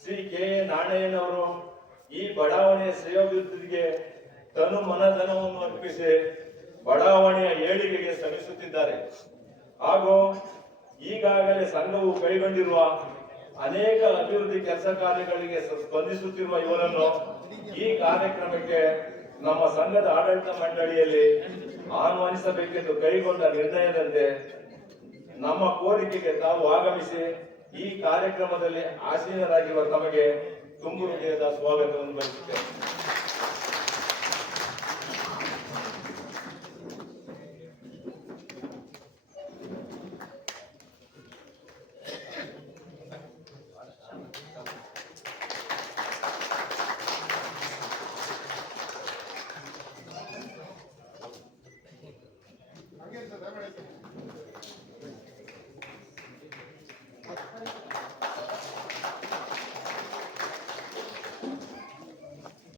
Shri K A ನಾಣಯ್ಯನವರು ಈ ಬಡಾವಣೆಯ ಶ್ರೇಯೋಭಿವೃದ್ಧಿಗೆ ತನು ಮನಧನವನ್ನು ಅರ್ಪಿಸಿ ಬಡಾವಣೆಯ ಏಳಿಗೆಗೆ ಶ್ರಮಿಸುತ್ತಿದ್ದಾರೆ. ಹಾಗೂ ಈಗಾಗಲೇ ಸಂಘವು ಕೈಗೊಂಡಿರುವ ಅನೇಕ ಅಭಿವೃದ್ಧಿ ಕೆಲಸ ಕಾರ್ಯಗಳಿಗೆ ಸ್ಪಂದಿಸುತ್ತಿರುವ ಇವರನ್ನು ಈ ಕಾರ್ಯಕ್ರಮಕ್ಕೆ ನಮ್ಮ ಸಂಘದ ಆಡಳಿತ ಮಂಡಳಿಯಲ್ಲಿ ಆಹ್ವಾನಿಸಬೇಕೆಂದು ಕೈಗೊಂಡ ನಿರ್ಣಯದಂತೆ ನಮ್ಮ ಕೋರಿಕೆಗೆ ತಾವು ಆಗಮಿಸಿ ಈ ಕಾರ್ಯಕ್ರಮದಲ್ಲಿ ಆಸೀನರಾಗಿರುವ ತಮಗೆ ತುಂಬು ಹೃದಯದ ಸ್ವಾಗತವನ್ನು ಬಯಸುತ್ತೇನೆ.